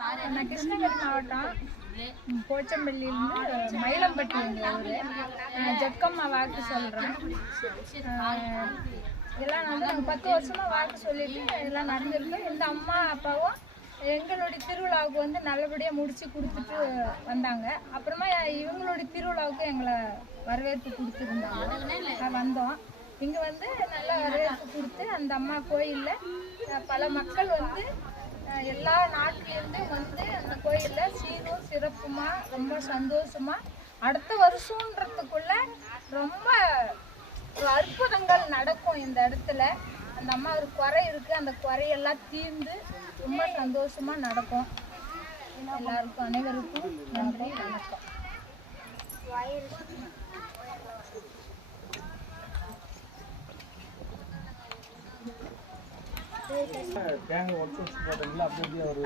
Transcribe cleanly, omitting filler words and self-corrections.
நான் கிருஷ்ணகிரி மாவட்டம் போச்சம்பள்ளியிலிருந்து மயிலம்பட்டி எங்கள் ஊர். ஜக்கம்மா வாக்கு சொல்கிறேன். இதெல்லாம் நாங்கள் 10 வருஷமாக வாக்கு சொல்லிட்டு இதெல்லாம் நடந்திருக்கு. இந்த அம்மா அப்பாவும் எங்களுடைய திருவிழாவுக்கு நல்லபடியாக முடித்து கொடுத்துட்டு வந்தாங்க. அப்புறமா இவங்களுடைய திருவிழாவுக்கு எங்களை வரவேற்பு கொடுத்துருந்தாங்க. வந்தோம். இங்கே நல்லா வரவேற்பு கொடுத்து அந்த அம்மா கோயிலில் பல மக்கள் எல்லா நாட்டிலேருந்து அந்த கோயிலில் சீரும் சிறப்புமாக ரொம்ப சந்தோஷமாக அடுத்த வருஷன்றதுக்குள்ள ரொம்ப அற்புதங்கள் நடக்கும். இந்த இடத்துல அந்த அம்மா ஒரு குறை இருக்குது, அந்த குறையெல்லாம் தீர்ந்து ரொம்ப சந்தோஷமாக நடக்கும். எல்லாருக்கும் அனைவருக்கும் நன்றி, வணக்கம். தேங்காய் உடச்சு வச்சு போட்டீங்களா? அப்படியே ஒரு